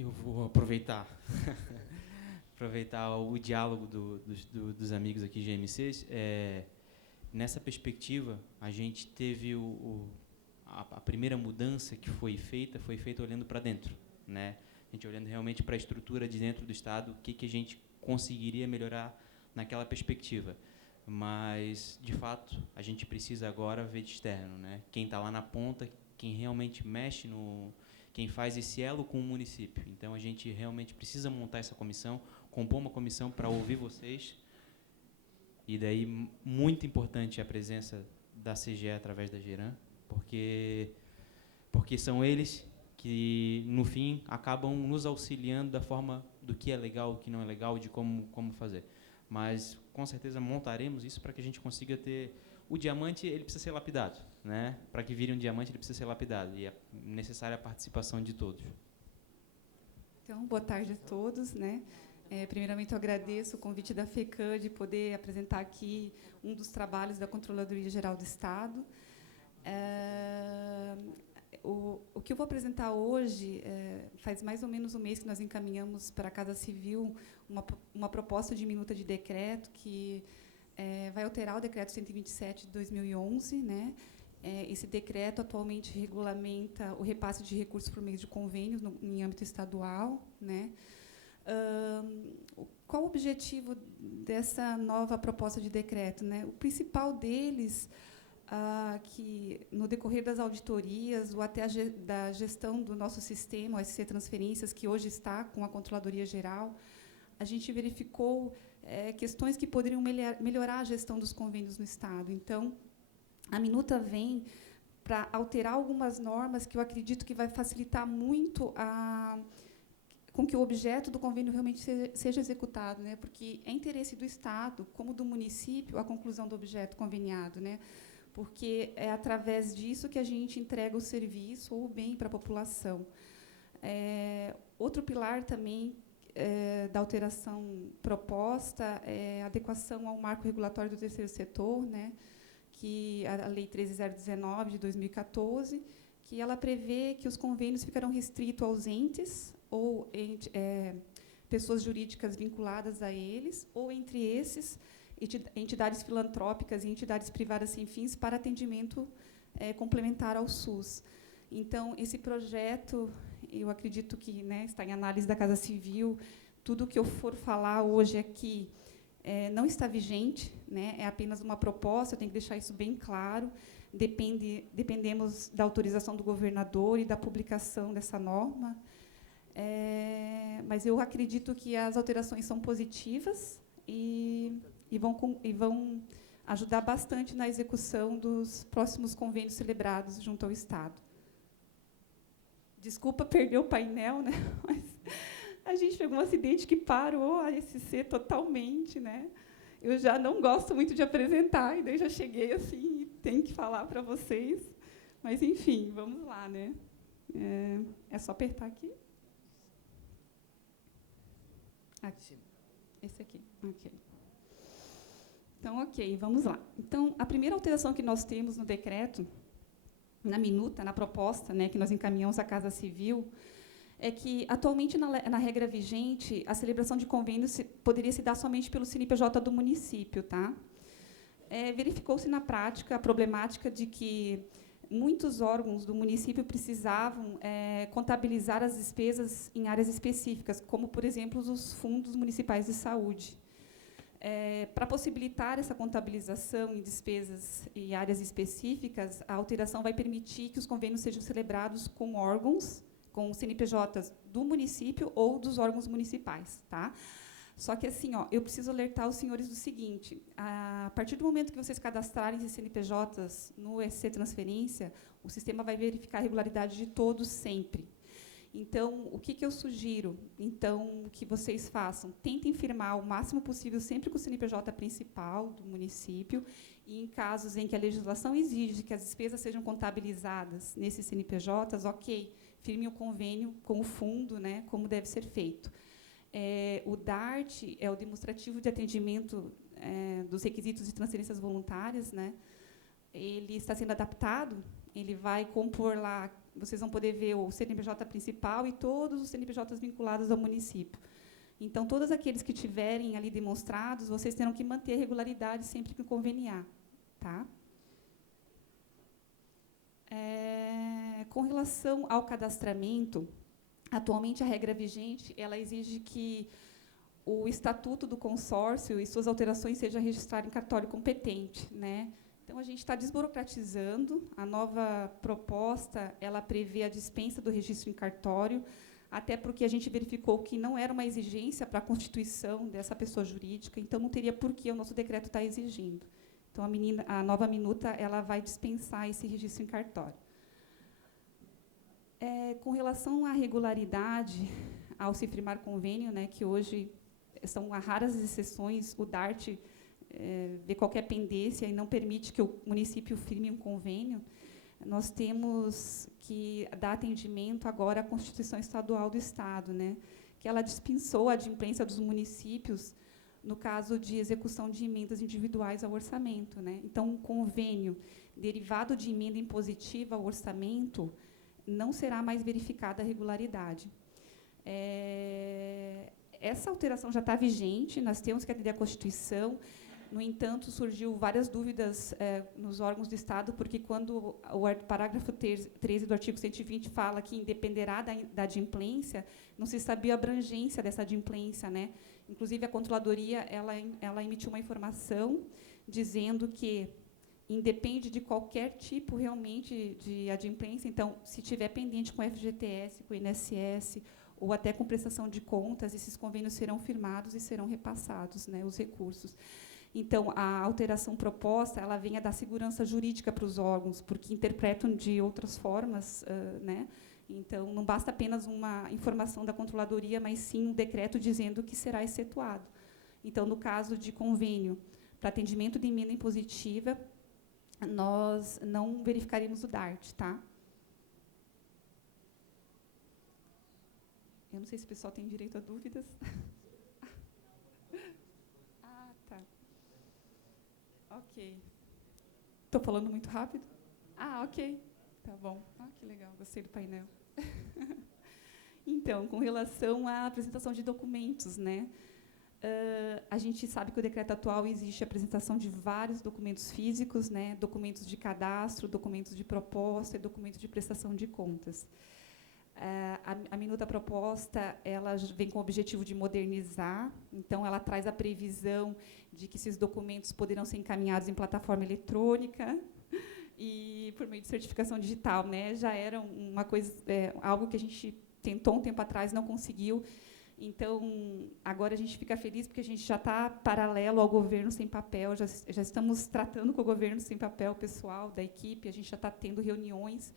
Eu vou aproveitar o diálogo dos amigos aqui GMCs. Nessa perspectiva, a gente teve a primeira mudança que foi feita olhando para dentro, né? A gente olhando realmente para a estrutura de dentro do Estado, o que a gente conseguiria melhorar naquela perspectiva. Mas, de fato, a gente precisa agora ver de externo, né? Quem está lá na ponta, quem realmente mexe quem faz esse elo com o município. Então, a gente realmente precisa montar essa comissão, compor uma comissão para ouvir vocês. E daí, muito importante a presença da CGE através da Geran, porque são eles que, no fim, acabam nos auxiliando da forma do que é legal, do que não é legal, de como fazer. Mas, com certeza, montaremos isso para que a gente consiga ter... O diamante, ele precisa ser lapidado, né? Para que vire um diamante, ele precisa ser lapidado. E é necessária a participação de todos. Então, boa tarde a todos, né? Primeiramente, eu agradeço o convite da FECAM de poder apresentar aqui um dos trabalhos da Controladoria Geral do Estado. O que eu vou apresentar hoje, faz mais ou menos um mês que nós encaminhamos para a Casa Civil uma proposta de minuta de decreto que vai alterar o decreto 127 de 2011, né? Esse decreto atualmente regulamenta o repasse de recursos por meio de convênios em âmbito estadual, né? Qual o objetivo dessa nova proposta de decreto, né? O principal deles, que no decorrer das auditorias ou até da gestão do nosso sistema, o SC Transferências, que hoje está com a Controladoria Geral, a gente verificou questões que poderiam melhorar a gestão dos convênios no Estado. Então, a minuta vem para alterar algumas normas que eu acredito que vai facilitar muito com que o objeto do convênio realmente seja executado, né? Porque é interesse do Estado, como do município, a conclusão do objeto conveniado, né? Porque é através disso que a gente entrega o serviço ou o bem para a população. Outro pilar também da alteração proposta é a adequação ao marco regulatório do terceiro setor, né? Que a Lei 13.019, de 2014, que ela prevê que os convênios ficarão restritos aos entes ou pessoas jurídicas vinculadas a eles, ou, entre esses, entidades filantrópicas e entidades privadas sem fins para atendimento complementar ao SUS. Então, esse projeto, eu acredito que, né, está em análise da Casa Civil. Tudo o que eu for falar hoje aqui não está vigente, né, é apenas uma proposta, eu tenho que deixar isso bem claro. Dependemos da autorização do governador e da publicação dessa norma. Mas eu acredito que as alterações são positivas e vão ajudar bastante na execução dos próximos convênios celebrados junto ao Estado. Desculpa perder o painel, né? Mas a gente pegou um acidente que parou a SC totalmente, né? Eu já não gosto muito de apresentar, e daí já cheguei assim e tenho que falar para vocês. Mas, enfim, vamos lá, né? É só apertar aqui. Esse aqui. Ok. Então, ok, vamos lá. Então, a primeira alteração que nós temos no decreto, na minuta, na proposta, né, que nós encaminhamos à Casa Civil, é que, atualmente, na regra vigente, a celebração de convênios poderia se dar somente pelo CNPJ do município. Tá? Verificou-se, na prática, a problemática de que muitos órgãos do município precisavam contabilizar as despesas em áreas específicas, como, por exemplo, os fundos municipais de saúde. Para possibilitar essa contabilização em despesas e áreas específicas, a alteração vai permitir que os convênios sejam celebrados com órgãos, com CNPJs do município ou dos órgãos municipais. Tá? Só que, assim, eu preciso alertar os senhores do seguinte: a partir do momento que vocês cadastrarem esses CNPJs no SC Transferência, o sistema vai verificar a regularidade de todos sempre. Então, o que eu sugiro? Então, que vocês façam, tentem firmar o máximo possível sempre com o CNPJ principal do município, e, em casos em que a legislação exige que as despesas sejam contabilizadas nesses CNPJs, ok, firme o convênio com o fundo, né, como deve ser feito. O DART é o demonstrativo de atendimento dos requisitos de transferências voluntárias, né? Ele está sendo adaptado, ele vai compor lá vocês vão poder ver o CNPJ principal e todos os CNPJs vinculados ao município. Então, todos aqueles que tiverem ali demonstrados, vocês terão que manter a regularidade sempre que conveniar. Tá? Com relação ao cadastramento, atualmente a regra vigente ela exige que o estatuto do consórcio e suas alterações sejam registrados em cartório competente, né? Então a gente está desburocratizando. A nova proposta ela prevê a dispensa do registro em cartório, até porque a gente verificou que não era uma exigência para a constituição dessa pessoa jurídica, então não teria por que o nosso decreto estar exigindo. Então a nova minuta ela vai dispensar esse registro em cartório. Com relação à regularidade, ao se firmar convênio, né, que hoje são raras as exceções, o DART vê qualquer pendência e não permite que o município firme um convênio, nós temos que dar atendimento agora à Constituição Estadual do Estado, né, que ela dispensou a adimplência dos municípios no caso de execução de emendas individuais ao orçamento, né. Então, um convênio derivado de emenda impositiva ao orçamento não será mais verificada a regularidade. Essa alteração já está vigente, nós temos que atender à Constituição. No entanto, surgiu várias dúvidas nos órgãos do Estado, porque quando o parágrafo 13 do artigo 120 fala que independerá da adimplência, não se sabia a abrangência dessa adimplência, né? Inclusive, a Controladoria ela emitiu uma informação dizendo que independe de qualquer tipo realmente de adimplência. Então, se tiver pendente com o FGTS, com o INSS, ou até com prestação de contas, esses convênios serão firmados e serão repassados, né, os recursos. Então, a alteração proposta, ela vem a dar segurança jurídica para os órgãos, porque interpretam de outras formas, né? Então, não basta apenas uma informação da Controladoria, mas sim um decreto dizendo que será excetuado. Então, no caso de convênio para atendimento de emenda impositiva, nós não verificaremos o DART, tá? Eu não sei se o pessoal tem direito a dúvidas. Ah, tá. Ok. Estou falando muito rápido? Ah, ok. Tá bom. Ah, que legal. Gostei do painel. Então, com relação à apresentação de documentos, né? A gente sabe que o decreto atual existe a apresentação de vários documentos físicos, né? Documentos de cadastro, documentos de proposta e documentos de prestação de contas. A minuta proposta ela vem com o objetivo de modernizar, então ela traz a previsão de que esses documentos poderão ser encaminhados em plataforma eletrônica e por meio de certificação digital, né? Já era uma coisa, algo que a gente tentou um tempo atrás, não conseguiu. Então, agora a gente fica feliz porque a gente já está paralelo ao governo sem papel, já estamos tratando com o governo sem papel, o pessoal da equipe, a gente já está tendo reuniões.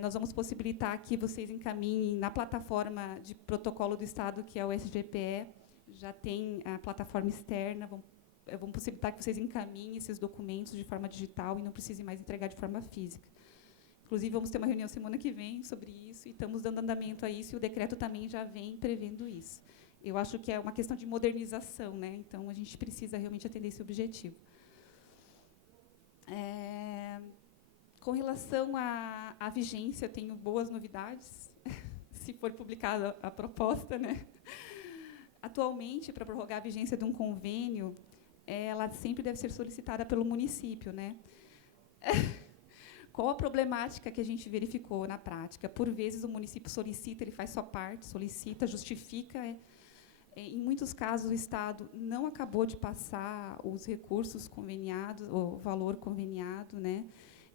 Nós vamos possibilitar que vocês encaminhem na plataforma de protocolo do Estado, que é o SGPE, já tem a plataforma externa, vamos possibilitar que vocês encaminhem esses documentos de forma digital e não precisem mais entregar de forma física. Inclusive, vamos ter uma reunião semana que vem sobre isso, e estamos dando andamento a isso, e o decreto também já vem prevendo isso. Eu acho que é uma questão de modernização, né? Então, a gente precisa realmente atender esse objetivo. Com relação à vigência, eu tenho boas novidades, se for publicada a proposta, né? Atualmente, para prorrogar a vigência de um convênio, ela sempre deve ser solicitada pelo município, né? Qual a problemática que a gente verificou na prática? Por vezes, o município solicita, ele faz sua parte, solicita, justifica. Em muitos casos, o Estado não acabou de passar os recursos conveniados, o valor conveniado, né?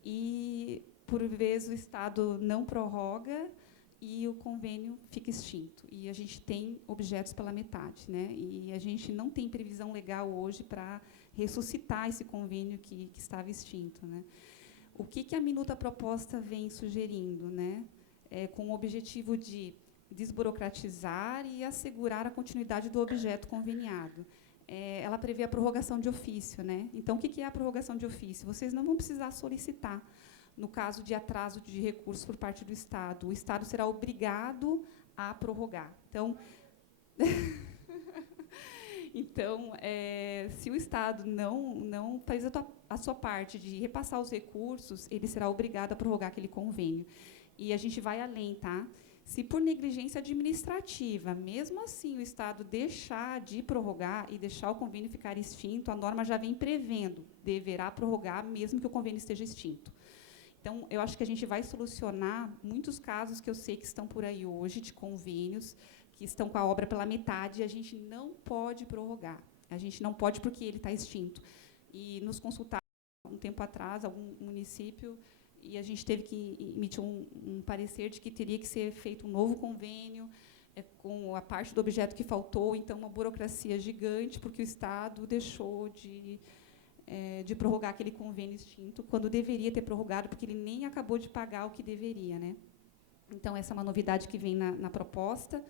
E, por vezes, o Estado não prorroga e o convênio fica extinto. E a gente tem objetos pela metade, né? E a gente não tem previsão legal hoje para ressuscitar esse convênio que estava extinto, né? O que a minuta proposta vem sugerindo, né? Com o objetivo de desburocratizar e assegurar a continuidade do objeto conveniado. Ela prevê a prorrogação de ofício, né? Então, o que é a prorrogação de ofício? Vocês não vão precisar solicitar no caso de atraso de recursos por parte do Estado. O Estado será obrigado a prorrogar. Então, se o Estado não faz a sua parte de repassar os recursos, ele será obrigado a prorrogar aquele convênio. E a gente vai além, tá? Se por negligência administrativa, mesmo assim, o Estado deixar de prorrogar e deixar o convênio ficar extinto, a norma já vem prevendo, deverá prorrogar mesmo que o convênio esteja extinto. Então, eu acho que a gente vai solucionar muitos casos que eu sei que estão por aí hoje, de convênios, que estão com a obra pela metade, e a gente não pode prorrogar. A gente não pode porque ele está extinto. E nos consultaram, um tempo atrás, algum município, e a gente teve que emitir um parecer de que teria que ser feito um novo convênio com a parte do objeto que faltou, então uma burocracia gigante, porque o Estado deixou de prorrogar aquele convênio extinto, quando deveria ter prorrogado, porque ele nem acabou de pagar o que deveria, né? Então, essa é uma novidade que vem na proposta.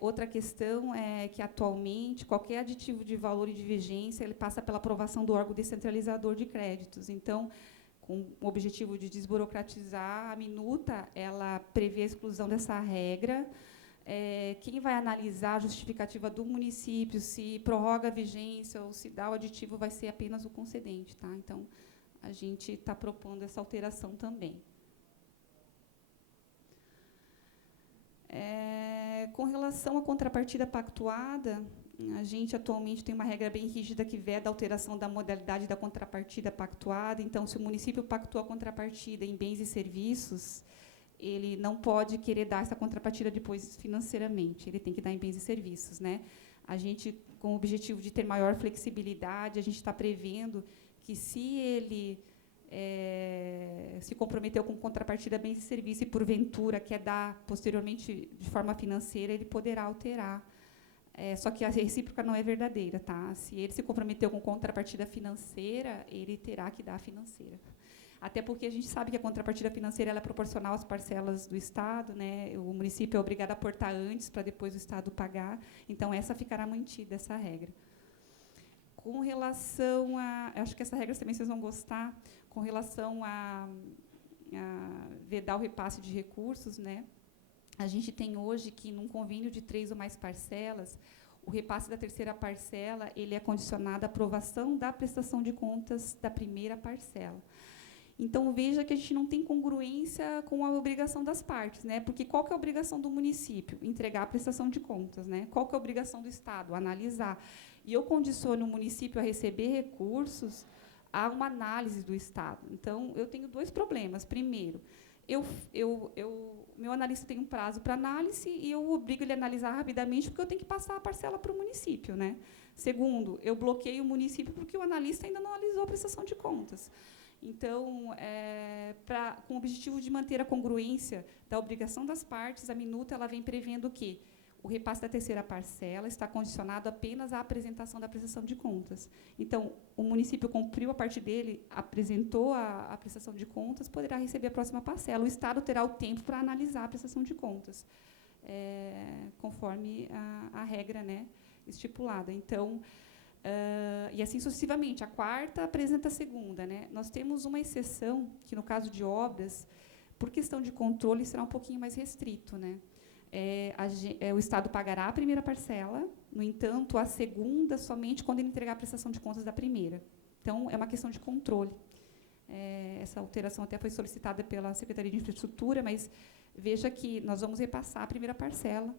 Outra questão é que, atualmente, qualquer aditivo de valor e de vigência ele passa pela aprovação do órgão descentralizador de créditos. Então, com o objetivo de desburocratizar, a minuta ela prevê a exclusão dessa regra. Quem vai analisar a justificativa do município, se prorroga a vigência ou se dá o aditivo, vai ser apenas o concedente. Tá? Então, a gente está propondo essa alteração também. Com relação à contrapartida pactuada, a gente atualmente tem uma regra bem rígida que veda a alteração da modalidade da contrapartida pactuada. Então, se o município pactua a contrapartida em bens e serviços, ele não pode querer dar essa contrapartida depois financeiramente, ele tem que dar em bens e serviços, né? A gente, com o objetivo de ter maior flexibilidade, a gente está prevendo que, se ele se comprometeu com contrapartida bens e serviços e, porventura, quer dar posteriormente de forma financeira, ele poderá alterar. Só que a recíproca não é verdadeira, tá? Se ele se comprometeu com contrapartida financeira, ele terá que dar a financeira. Até porque a gente sabe que a contrapartida financeira ela é proporcional às parcelas do Estado, né? O município é obrigado a aportar antes para depois o Estado pagar. Então, essa ficará mantida, essa regra. Com relação a... Acho que essa regra também vocês vão gostar. Com relação a vedar o repasse de recursos, né? A gente tem hoje que, num convênio de 3 ou mais parcelas, o repasse da terceira parcela ele é condicionado à aprovação da prestação de contas da primeira parcela. Então, veja que a gente não tem congruência com a obrigação das partes, né? Porque qual que é a obrigação do município? Entregar a prestação de contas, né? Qual que é a obrigação do Estado? Analisar. E eu condiciono o município a receber recursos a uma análise do Estado. Então, eu tenho 2 problemas. Primeiro, meu analista tem um prazo para análise e eu obrigo ele a analisar rapidamente porque eu tenho que passar a parcela para o município, né? Segundo, eu bloqueio o município porque o analista ainda não analisou a prestação de contas. Então, com o objetivo de manter a congruência da obrigação das partes, a minuta ela vem prevendo que o repasse da terceira parcela está condicionado apenas à apresentação da prestação de contas. Então, o município cumpriu a parte dele, apresentou a prestação de contas, poderá receber a próxima parcela. O Estado terá o tempo para analisar a prestação de contas, conforme a regra, né, estipulada. Então, e assim sucessivamente. A quarta apresenta a segunda, né? Nós temos uma exceção, que, no caso de obras, por questão de controle, será um pouquinho mais restrito, né? O Estado pagará a primeira parcela, no entanto, a segunda somente quando ele entregar a prestação de contas da primeira. Então, é uma questão de controle. Essa alteração até foi solicitada pela Secretaria de Infraestrutura, mas veja que nós vamos repassar a primeira parcela,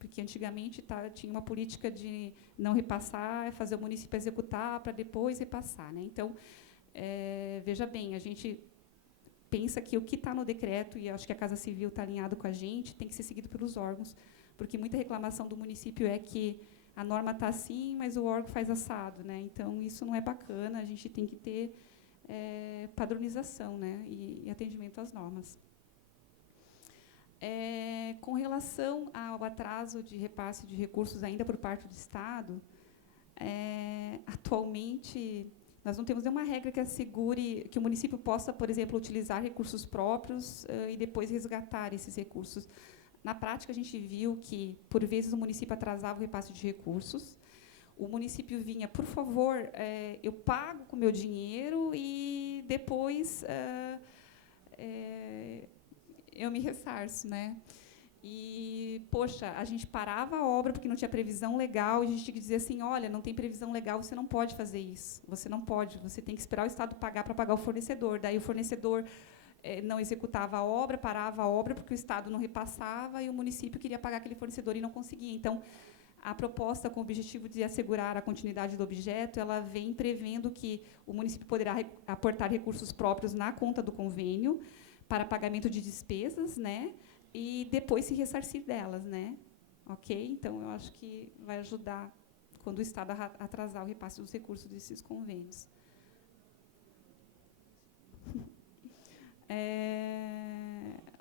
porque antigamente tinha uma política de não repassar, fazer o município executar para depois repassar, né? Então, veja bem, a gente pensa que o que está no decreto, e acho que a Casa Civil está alinhado com a gente, tem que ser seguido pelos órgãos, porque muita reclamação do município é que a norma está assim, mas o órgão faz assado, né? Então, isso não é bacana, a gente tem que ter padronização, né? E atendimento às normas. Com relação ao atraso de repasse de recursos ainda por parte do Estado, atualmente, nós não temos nenhuma regra que assegure que o município possa, por exemplo, utilizar recursos próprios e depois resgatar esses recursos. Na prática, a gente viu que, por vezes, o município atrasava o repasse de recursos. O município vinha, por favor, eu pago com o meu dinheiro e depois eu me ressarço, né? E, poxa, a gente parava a obra porque não tinha previsão legal, e a gente tinha que dizer assim, olha, não tem previsão legal, você não pode fazer isso, você não pode, você tem que esperar o Estado pagar para pagar o fornecedor. Daí o fornecedor não executava a obra, parava a obra porque o Estado não repassava e o município queria pagar aquele fornecedor e não conseguia. Então, a proposta com o objetivo de assegurar a continuidade do objeto, ela vem prevendo que o município poderá aportar recursos próprios na conta do convênio para pagamento de despesas, né, e depois se ressarcir delas, né, ok? Então, eu acho que vai ajudar quando o Estado atrasar o repasse dos recursos desses convênios.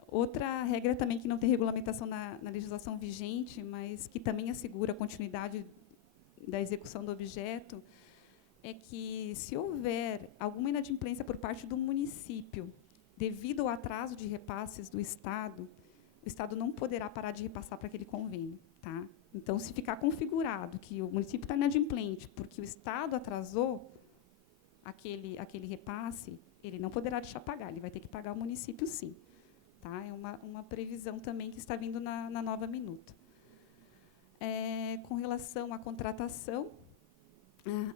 Outra regra também que não tem regulamentação na legislação vigente, mas que também assegura a continuidade da execução do objeto, é que, se houver alguma inadimplência por parte do município, devido ao atraso de repasses do Estado, o Estado não poderá parar de repassar para aquele convênio. Tá? Então, se ficar configurado que o município está inadimplente porque o Estado atrasou aquele repasse, ele não poderá deixar pagar, ele vai ter que pagar o município, sim. Tá? É uma previsão também que está vindo na nova minuta. Com relação à contratação,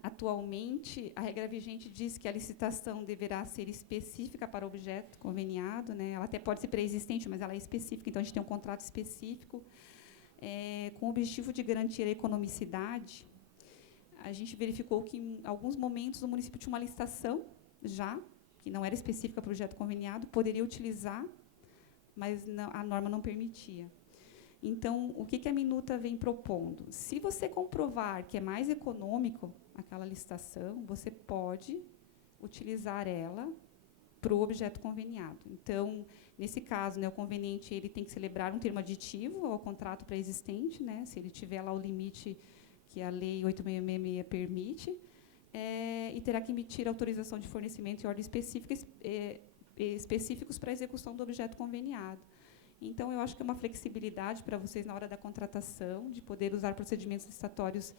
atualmente, a regra vigente diz que a licitação deverá ser específica para o objeto conveniado, né? Ela até pode ser pré-existente, mas ela é específica, então a gente tem um contrato específico. Com o objetivo de garantir a economicidade, a gente verificou que, em alguns momentos, o município tinha uma licitação já, que não era específica para o projeto conveniado, poderia utilizar, mas não, a norma não permitia. Então, o que a minuta vem propondo? Se você comprovar que é mais econômico aquela licitação, você pode utilizar ela para o objeto conveniado. Então, nesse caso, né, o conveniente ele tem que celebrar um termo aditivo ao contrato pré-existente, né, se ele tiver lá o limite que a Lei 8.666 permite, e terá que emitir autorização de fornecimento e ordens específicos para a execução do objeto conveniado. Então, eu acho que é uma flexibilidade para vocês na hora da contratação, de poder usar procedimentos licitatórios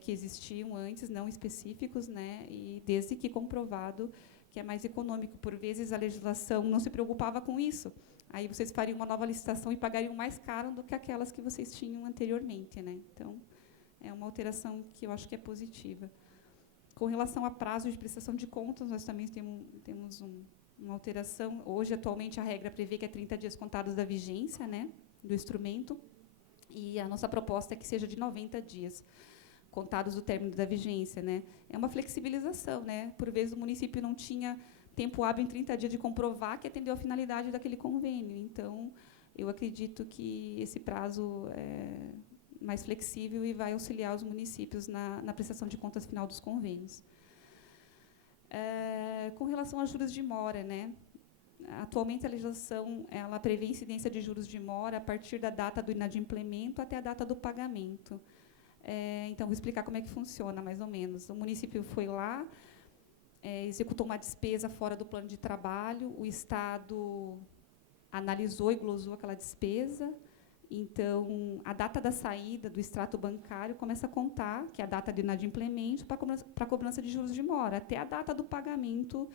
que existiam antes, não específicos, né, e desde que comprovado que é mais econômico. Por vezes, a legislação não se preocupava com isso. Aí, vocês fariam uma nova licitação e pagariam mais caro do que aquelas que vocês tinham anteriormente, né? Então, é uma alteração que eu acho que é positiva. Com relação a prazo de prestação de contas, nós também temos uma alteração. Hoje, atualmente, a regra prevê que é 30 dias contados da vigência, né, do instrumento, e a nossa proposta é que seja de 90 dias contados do término da vigência, né? É uma flexibilização, né? Por vezes o município não tinha tempo hábil em 30 dias de comprovar que atendeu a finalidade daquele convênio. Então, eu acredito que esse prazo é mais flexível e vai auxiliar os municípios na prestação de contas final dos convênios. Com relação a juros de mora, né? Atualmente, a legislação ela prevê incidência de juros de mora a partir da data do inadimplemento até a data do pagamento. Então, vou explicar como é que funciona, mais ou menos. O município foi lá, executou uma despesa fora do plano de trabalho, o Estado analisou e glosou aquela despesa. Então, a data da saída do extrato bancário começa a contar, que é a data de inadimplemento, para a cobrança de juros de mora, até a data do pagamento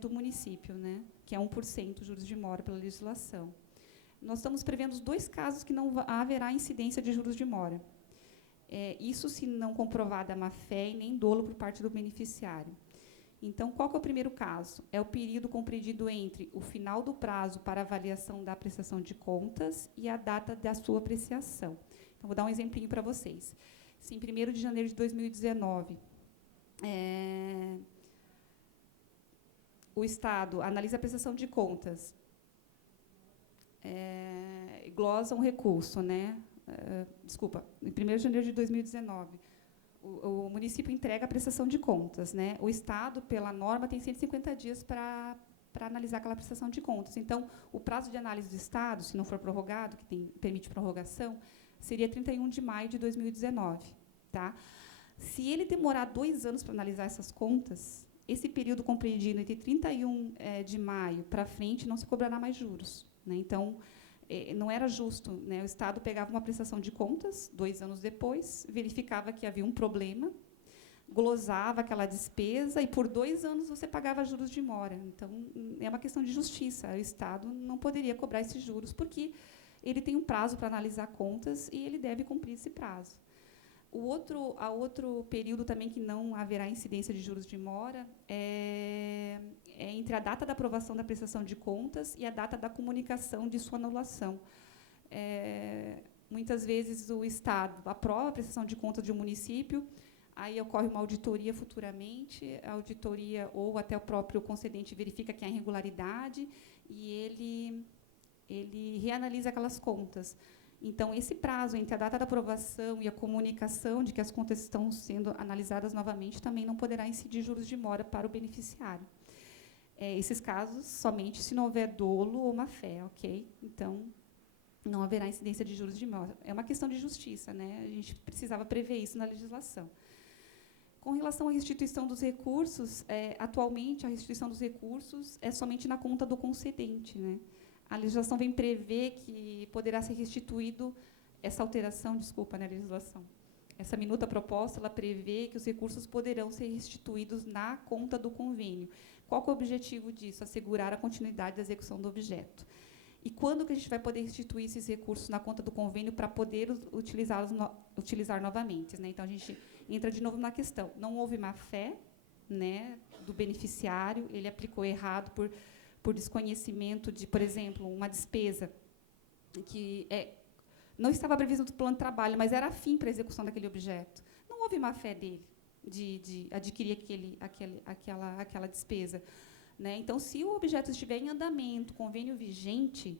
do município, né, que é 1% juros de mora pela legislação. Nós estamos prevendo os 2 casos que não haverá incidência de juros de mora. Isso se não comprovada a má-fé e nem dolo por parte do beneficiário. Então, qual que é o primeiro caso? É o período compreendido entre o final do prazo para avaliação da prestação de contas e a data da sua apreciação. Então, vou dar um exemplinho para vocês. Se em 1º de janeiro de 2019, o Estado analisa a prestação de contas, glosa um recurso, né? Desculpa, em 1º de janeiro de 2019, o município entrega a prestação de contas, né? O Estado, pela norma, tem 150 dias para analisar aquela prestação de contas. Então, o prazo de análise do Estado, se não for prorrogado, que permite prorrogação, seria 31 de maio de 2019. Tá? Se ele demorar 2 anos para analisar essas contas, esse período compreendido entre 31 de maio para frente não se cobrará mais juros, né? Então, não era justo, né? O Estado pegava uma prestação de contas 2 anos depois, verificava que havia um problema, glosava aquela despesa e por 2 anos você pagava juros de mora. Então, é uma questão de justiça. O Estado não poderia cobrar esses juros porque ele tem um prazo para analisar contas e ele deve cumprir esse prazo. A outro período também que não haverá incidência de juros de mora é entre a data da aprovação da prestação de contas e a data da comunicação de sua anulação. Muitas vezes o Estado aprova a prestação de contas de um município, aí ocorre uma auditoria futuramente, a auditoria ou até o próprio concedente verifica que há irregularidade e ele reanalisa aquelas contas. Então, esse prazo entre a data da aprovação e a comunicação de que as contas estão sendo analisadas novamente também não poderá incidir juros de mora para o beneficiário. Esses casos, somente se não houver dolo ou má-fé, ok? Então, não haverá incidência de juros de mora. É uma questão de justiça, né? A gente precisava prever isso na legislação. Com relação à restituição dos recursos, atualmente, a restituição dos recursos é somente na conta do concedente, né? A legislação vem prever que poderá ser restituído, essa alteração, desculpa, na legislação, essa minuta proposta, ela prevê que os recursos poderão ser restituídos na conta do convênio. Qual que é o objetivo disso? Assegurar a continuidade da execução do objeto. E quando que a gente vai poder restituir esses recursos na conta do convênio para poder utilizar novamente, né? Então, a gente entra de novo na questão. Não houve má-fé, né, do beneficiário, ele aplicou errado por desconhecimento de, por exemplo, uma despesa que não estava prevista no plano de trabalho, mas era afim para a execução daquele objeto. Não houve má-fé dele de adquirir aquela despesa. Né? Então, se o objeto estiver em andamento, convênio vigente,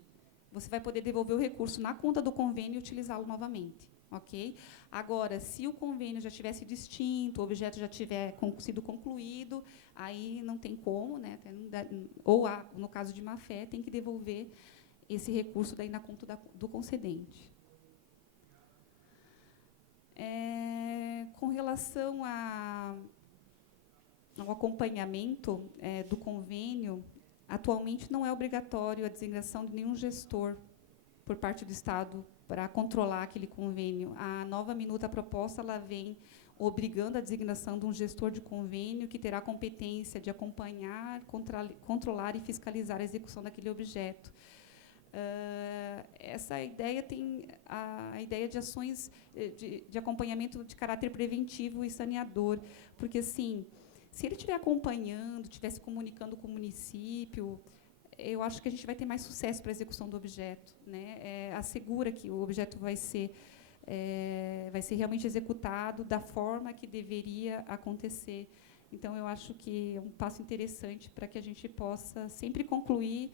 você vai poder devolver o recurso na conta do convênio e utilizá-lo novamente. Okay? Agora, se o convênio já tivesse distinto, o objeto já tiver sido concluído, aí não tem como, né? Ou, no caso de má-fé, tem que devolver esse recurso daí na conta do concedente. Com relação ao acompanhamento do convênio, atualmente não é obrigatório a designação de nenhum gestor por parte do Estado para controlar aquele convênio. A nova minuta proposta ela vem obrigando a designação de um gestor de convênio que terá competência de acompanhar, controlar e fiscalizar a execução daquele objeto. Essa ideia tem a ideia de ações de acompanhamento de caráter preventivo e saneador, porque, assim, se ele estiver acompanhando, estiver se comunicando com o município, eu acho que a gente vai ter mais sucesso para a execução do objeto, né? Assegura que o objeto vai ser realmente executado da forma que deveria acontecer. Então, eu acho que é um passo interessante para que a gente possa sempre concluir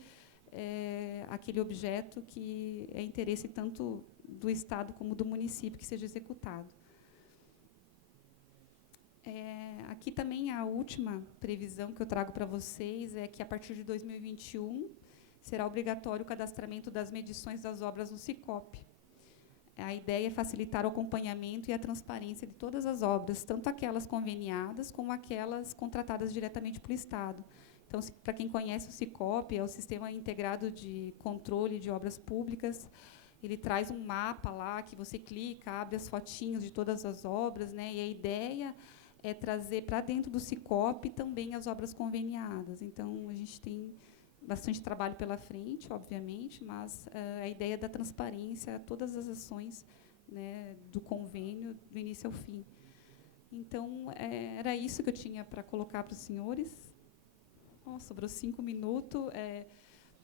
aquele objeto que é interesse tanto do Estado como do município que seja executado. Aqui também a última previsão que eu trago para vocês é que, a partir de 2021, será obrigatório o cadastramento das medições das obras no SICOP. A ideia é facilitar o acompanhamento e a transparência de todas as obras, tanto aquelas conveniadas como aquelas contratadas diretamente pelo Estado. Então, para quem conhece o SICOP, é o Sistema Integrado de Controle de Obras Públicas. Ele traz um mapa lá que você clica, abre as fotinhos de todas as obras, né? E a ideia é trazer para dentro do SICOP também as obras conveniadas. Então, a gente tem bastante trabalho pela frente, obviamente, mas a ideia da transparência, todas as ações, né, do convênio, do início ao fim. Então, era isso que eu tinha para colocar para os senhores. Sobrou 5 minutos.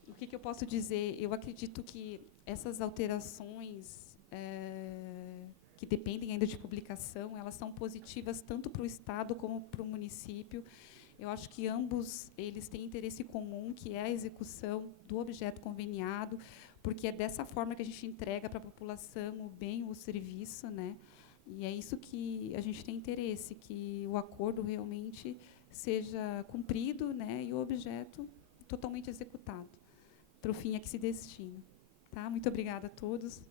O que eu posso dizer? Eu acredito que essas alterações que dependem ainda de publicação, elas são positivas tanto para o Estado como para o município. Eu acho que ambos eles têm interesse comum, que é a execução do objeto conveniado, porque é dessa forma que a gente entrega para a população o bem ou o serviço, né? E é isso que a gente tem interesse, que o acordo realmente seja cumprido, né? E o objeto totalmente executado, para o fim a que se destina. Tá? Muito obrigada a todos.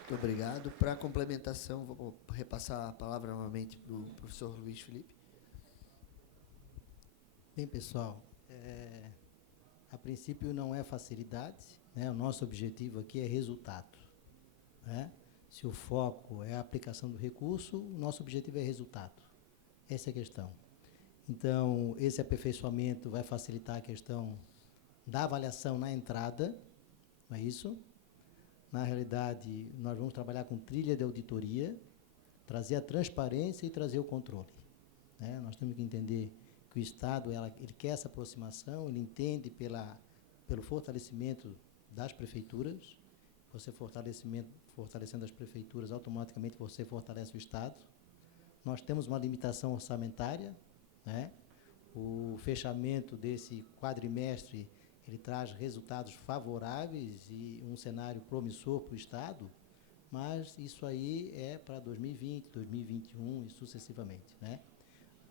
Muito obrigado. Para a complementação, vou repassar a palavra novamente para o professor Luiz Felipe. Bem, pessoal, a princípio não é facilidade, né? O nosso objetivo aqui é resultado, né? Se o foco é a aplicação do recurso, o nosso objetivo é resultado. Essa é a questão. Então, esse aperfeiçoamento vai facilitar a questão da avaliação na entrada, não é isso? Na realidade, nós vamos trabalhar com trilha de auditoria, trazer a transparência e trazer o controle, né? Nós temos que entender que o Estado ele quer essa aproximação, ele entende pelo fortalecimento das prefeituras. Você fortalecendo as prefeituras, automaticamente você fortalece o Estado. Nós temos uma limitação orçamentária, né? O fechamento desse quadrimestre ele traz resultados favoráveis e um cenário promissor para o Estado, mas isso aí é para 2020, 2021 e sucessivamente, né?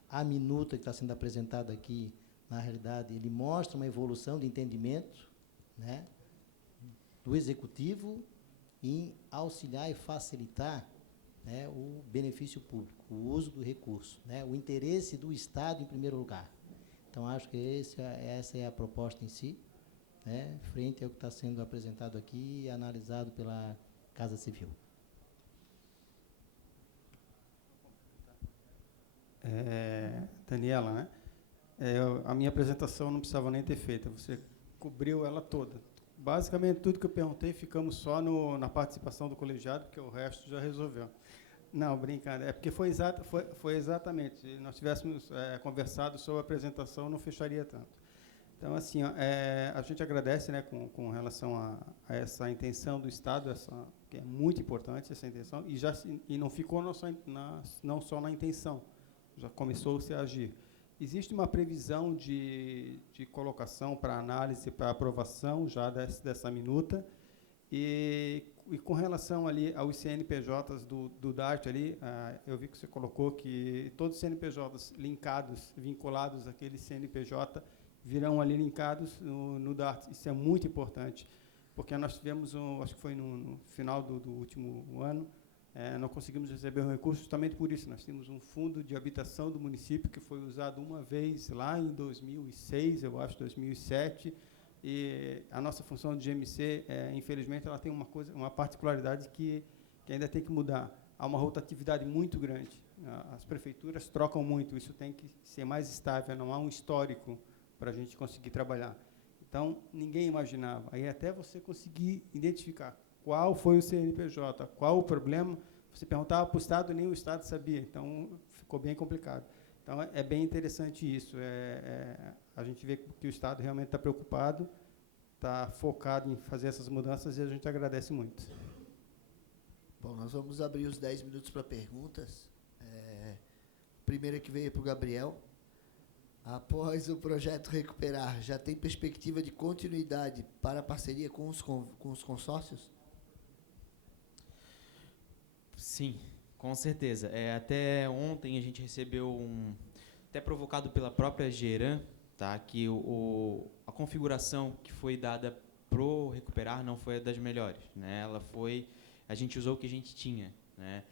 A minuta que está sendo apresentada aqui, na realidade, ele mostra uma evolução de entendimento, né, do Executivo em auxiliar e facilitar, né, o benefício público, o uso do recurso, né, o interesse do Estado em primeiro lugar. Então, acho que essa é a proposta em si, né, frente ao que está sendo apresentado aqui e analisado pela Casa Civil. Daniela, né? A minha apresentação não precisava nem ter feita, você cobriu ela toda. Basicamente, tudo que eu perguntei, ficamos só na participação do colegiado, porque o resto já resolveu. Não, brincando, é porque foi exatamente, se nós tivéssemos conversado sobre a apresentação, não fecharia tanto. Então, assim, a gente agradece, né, com relação a essa intenção do Estado, que é muito importante essa intenção, e não ficou não só na intenção, já começou-se a agir. Existe uma previsão de colocação para análise, para aprovação já dessa minuta, e com relação ali aos CNPJs do DART ali, eu vi que você colocou que todos os CNPJs linkados, vinculados àquele CNPJ, virão ali linkados no DART. Isso é muito importante, porque nós tivemos, acho que foi no final do último ano, não conseguimos receber um recurso justamente por isso. Nós temos um fundo de habitação do município que foi usado uma vez lá em 2006, eu acho, 2007, e a nossa função de GMC, infelizmente, ela tem uma particularidade que ainda tem que mudar. Há uma rotatividade muito grande. As prefeituras trocam muito, isso tem que ser mais estável, não há um histórico para a gente conseguir trabalhar. Então, ninguém imaginava. Aí até você conseguir identificar qual foi o CNPJ, qual o problema, você perguntava para o Estado, nem o Estado sabia. Então, ficou bem complicado. Então, é bem interessante isso. A gente vê que o Estado realmente está preocupado, está focado em fazer essas mudanças e a gente agradece muito. Bom, nós vamos abrir os 10 minutos para perguntas. Primeira que veio para o Gabriel. Após o projeto Recuperar, já tem perspectiva de continuidade para a parceria com os consórcios? Sim, com certeza. Até ontem a gente recebeu até provocado pela própria Geran, tá, que a configuração que foi dada pro Recuperar não foi a das melhores, né? A gente usou o que a gente tinha, né?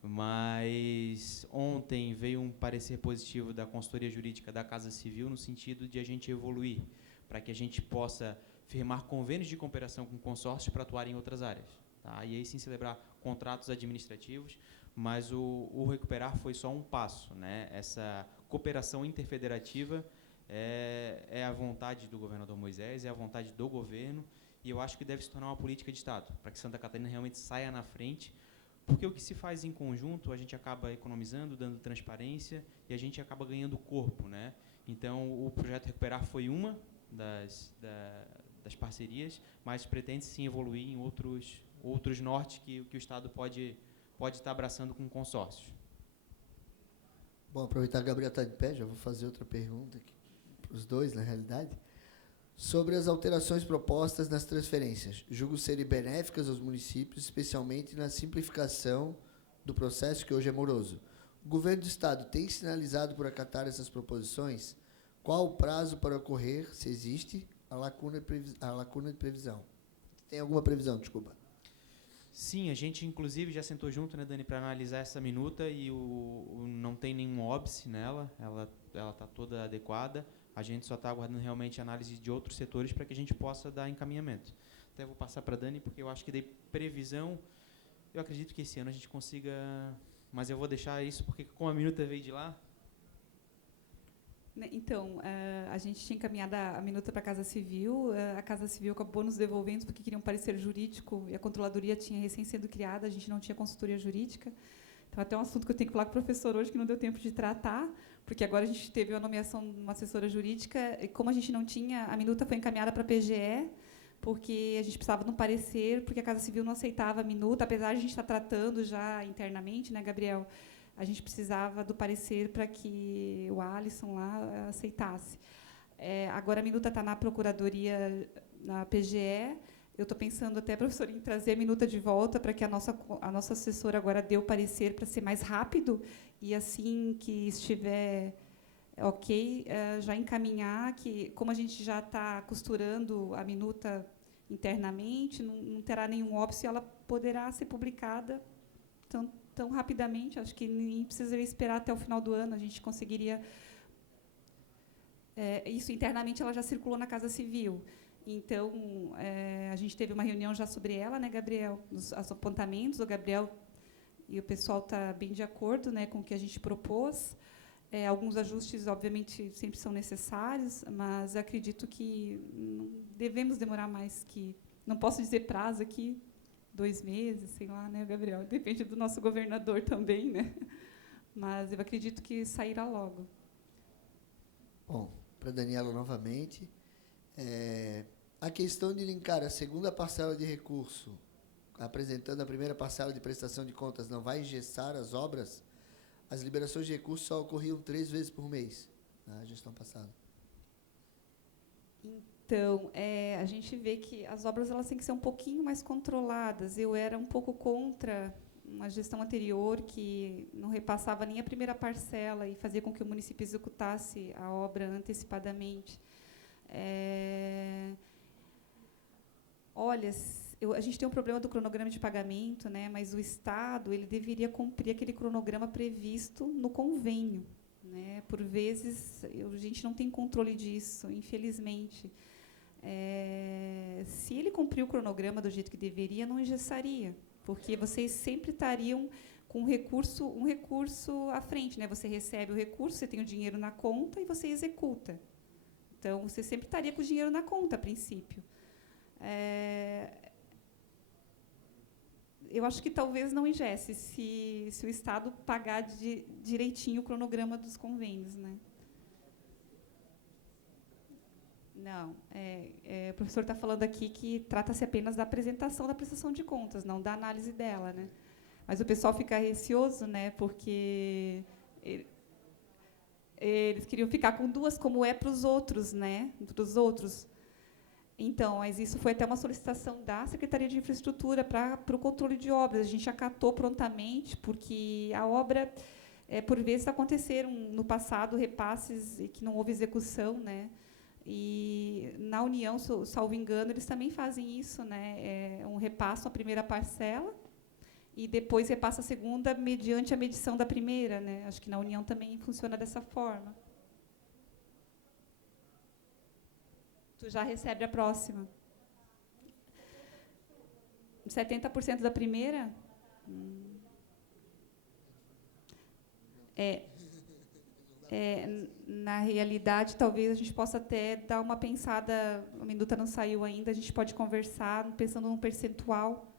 Mas ontem veio um parecer positivo da consultoria jurídica da Casa Civil no sentido de a gente evoluir, para que a gente possa firmar convênios de cooperação com consórcios para atuar em outras áreas. Tá? E aí sim celebrar contratos administrativos, mas o Recuperar foi só um passo, né? Essa cooperação interfederativa é a vontade do governador Moisés, é a vontade do governo, e eu acho que deve se tornar uma política de Estado, para que Santa Catarina realmente saia na frente, porque o que se faz em conjunto, a gente acaba economizando, dando transparência, e a gente acaba ganhando corpo, né? Então, o projeto Recuperar foi uma das parcerias, mas pretende sim evoluir em outros nortes que o Estado pode estar abraçando com consórcios. Bom, aproveitar que o Gabriel está de pé, já vou fazer outra pergunta aqui para os dois, na realidade. Sobre as alterações propostas nas transferências, julgo serem benéficas aos municípios, especialmente na simplificação do processo que hoje é moroso. O governo do Estado tem sinalizado por acatar essas proposições? Qual o prazo para ocorrer, se existe, a lacuna de previsão? Tem alguma previsão, desculpa? Sim, a gente inclusive já sentou junto, né, Dani, para analisar essa minuta e não tem nenhum óbice nela, ela está toda adequada. A gente só está aguardando realmente análise de outros setores para que a gente possa dar encaminhamento. Até vou passar para a Dani, porque eu acho que de previsão, eu acredito que esse ano a gente consiga, mas eu vou deixar isso porque como a minuta veio de lá. Então, a gente tinha encaminhado a minuta para a Casa Civil. A Casa Civil acabou nos devolvendo porque queria um parecer jurídico e a controladoria tinha recém sido criada, a gente não tinha consultoria jurídica. Então, até um assunto que eu tenho que falar com o professor hoje, que não deu tempo de tratar, porque agora a gente teve a nomeação de uma assessora jurídica, e como a gente não tinha, a minuta foi encaminhada para a PGE, porque a gente precisava de um parecer, porque a Casa Civil não aceitava a minuta, apesar de a gente estar tratando já internamente, né, Gabriel? A gente precisava do parecer para que o Alisson lá aceitasse. Agora a minuta está na Procuradoria, na PGE. Eu estou pensando até, professor, em trazer a minuta de volta para que a nossa assessora agora dê o parecer para ser mais rápido e, assim que estiver ok, já encaminhar, que, como a gente já está costurando a minuta internamente, não terá nenhum óbice, ela poderá ser publicada tão rapidamente, acho que nem precisaria esperar até o final do ano, a gente conseguiria... isso, internamente, ela já circulou na Casa Civil. Então, a gente teve uma reunião já sobre ela, né, Gabriel? Os apontamentos, o Gabriel e o pessoal está bem de acordo, né, com o que a gente propôs. Alguns ajustes, obviamente, sempre são necessários, mas acredito que não devemos demorar mais que... Não posso dizer prazo aqui, 2 meses, sei lá, né, Gabriel? Depende do nosso governador também, né? Mas eu acredito que sairá logo. Bom, para a Daniela novamente, a questão de linkar a segunda parcela de recurso, apresentando a primeira parcela de prestação de contas, não vai engessar as obras? As liberações de recursos só ocorriam 3 vezes por mês na gestão passada. Então, a gente vê que as obras elas têm que ser um pouquinho mais controladas. Eu era um pouco contra uma gestão anterior que não repassava nem a primeira parcela e fazia com que o município executasse a obra antecipadamente. Olha, a gente tem um problema do cronograma de pagamento, né, mas o Estado ele deveria cumprir aquele cronograma previsto no convênio. Né? Por vezes, a gente não tem controle disso, infelizmente. Se ele cumprir o cronograma do jeito que deveria, não engessaria, porque vocês sempre estariam com um recurso à frente. Né? Você recebe o recurso, você tem o dinheiro na conta e você executa. Então, você sempre estaria com o dinheiro na conta, a princípio. Eu acho que talvez não ingesse se o Estado pagar direitinho o cronograma dos convênios. Né? Não. O professor está falando aqui que trata-se apenas da apresentação da prestação de contas, não da análise dela. Né? Mas o pessoal fica receoso, né, porque eles queriam ficar com 2, como é para os outros. Né, para os outros. Então, mas isso foi até uma solicitação da Secretaria de Infraestrutura para o controle de obras. A gente acatou prontamente, porque a obra, por vezes, aconteceram no passado repasses e que não houve execução. Né? E, na União, salvo engano, eles também fazem isso. Né? Um repasso a primeira parcela e depois repassa a segunda mediante a medição da primeira. Né? Acho que na União também funciona dessa forma. Tu já recebe a próxima. 70% da primeira? Na realidade, talvez a gente possa até dar uma pensada, a minuta não saiu ainda, a gente pode conversar pensando num percentual,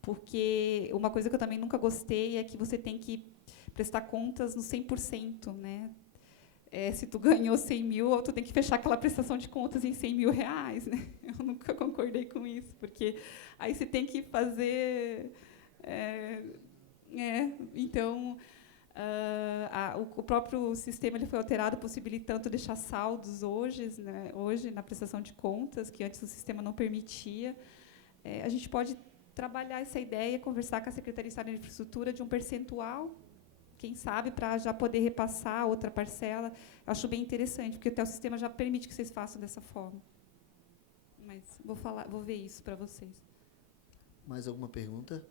porque uma coisa que eu também nunca gostei é que você tem que prestar contas no 100%, né? Se tu ganhou 100 mil, tu tem que fechar aquela prestação de contas em 100 mil reais. Né? Eu nunca concordei com isso, porque aí você tem que fazer... Então, o próprio sistema ele foi alterado, possibilitando deixar saldos hoje na prestação de contas, que antes o sistema não permitia. A gente pode trabalhar essa ideia, conversar com a Secretaria de Estado de Infraestrutura de um percentual, quem sabe, para já poder repassar outra parcela. Eu acho bem interessante, porque até o sistema já permite que vocês façam dessa forma. Mas vou ver isso para vocês. Mais alguma pergunta?